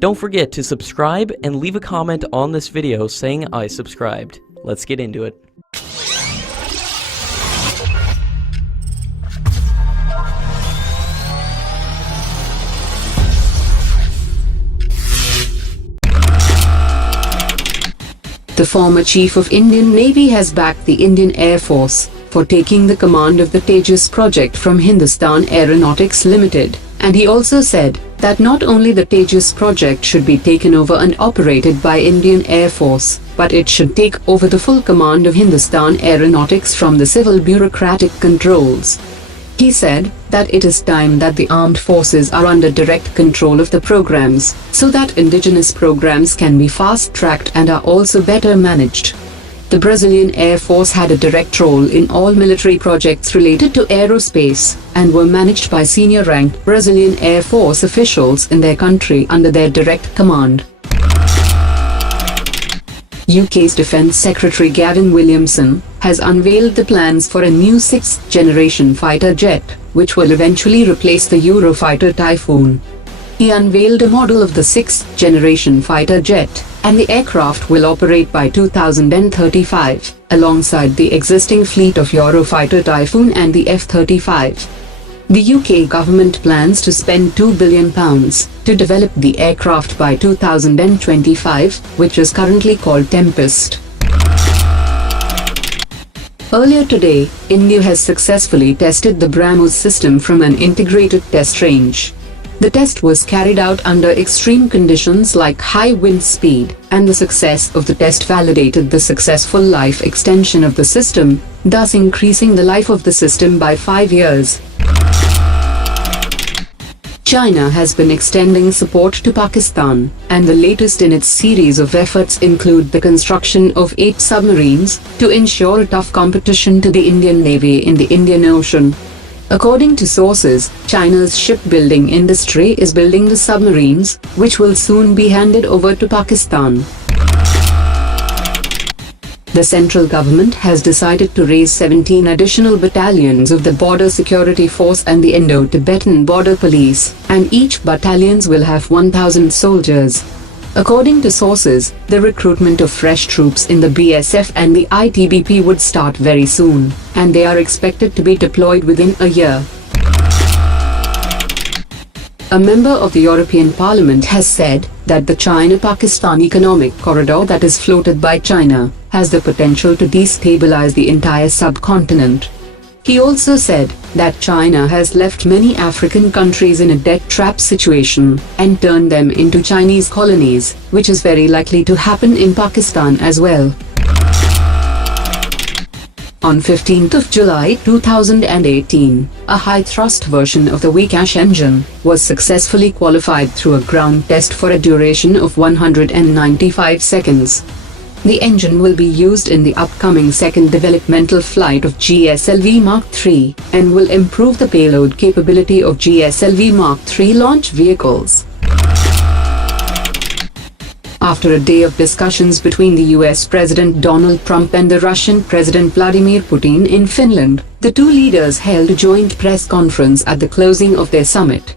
Don't forget to subscribe and leave a comment on this video saying I subscribed. Let's get into it. The former Chief of Indian Navy has backed the Indian Air Force for taking the command of the Tejas project from Hindustan Aeronautics Limited, and he also said that not only the Tejas project should be taken over and operated by Indian Air Force, but it should take over the full command of Hindustan Aeronautics from the civil bureaucratic controls. He said that it is time that the armed forces are under direct control of the programs, so that indigenous programs can be fast-tracked and are also better managed. The Brazilian Air Force had a direct role in all military projects related to aerospace, and were managed by senior-ranked Brazilian Air Force officials in their country under their direct command. UK's Defence Secretary Gavin Williamson has unveiled the plans for a new 6th-generation fighter jet, which will eventually replace the Eurofighter Typhoon. He unveiled a model of the 6th-generation fighter jet, and the aircraft will operate by 2035, alongside the existing fleet of Eurofighter Typhoon and the F-35. The UK government plans to spend £2 billion to develop the aircraft by 2025, which is currently called Tempest. Earlier today, India has successfully tested the BrahMos system from an integrated test range. The test was carried out under extreme conditions like high wind speed, and the success of the test validated the successful life extension of the system, thus increasing the life of the system by 5 years. China has been extending support to Pakistan, and the latest in its series of efforts include the construction of 8 submarines to ensure a tough competition to the Indian Navy in the Indian Ocean. According to sources, China's shipbuilding industry is building the submarines, which will soon be handed over to Pakistan. The central government has decided to raise 17 additional battalions of the Border Security Force and the Indo-Tibetan Border Police, and each battalions will have 1,000 soldiers. According to sources, the recruitment of fresh troops in the BSF and the ITBP would start very soon, and they are expected to be deployed within a year. A member of the European Parliament has said that the China-Pakistan economic corridor that is floated by China has the potential to destabilize the entire subcontinent. He also said that China has left many African countries in a debt trap situation and turned them into Chinese colonies, which is very likely to happen in Pakistan as well. On 15th of July 2018, a high-thrust version of the Vikas engine was successfully qualified through a ground test for a duration of 195 seconds. The engine will be used in the upcoming second developmental flight of GSLV Mark III, and will improve the payload capability of GSLV Mark III launch vehicles. After a day of discussions between the US President Donald Trump and the Russian President Vladimir Putin in Finland, the two leaders held a joint press conference at the closing of their summit.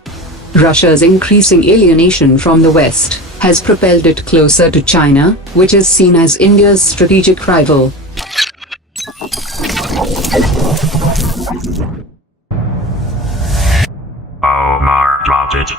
Russia's increasing alienation from the West has propelled it closer to China, which is seen as India's strategic rival. Omar dropped it.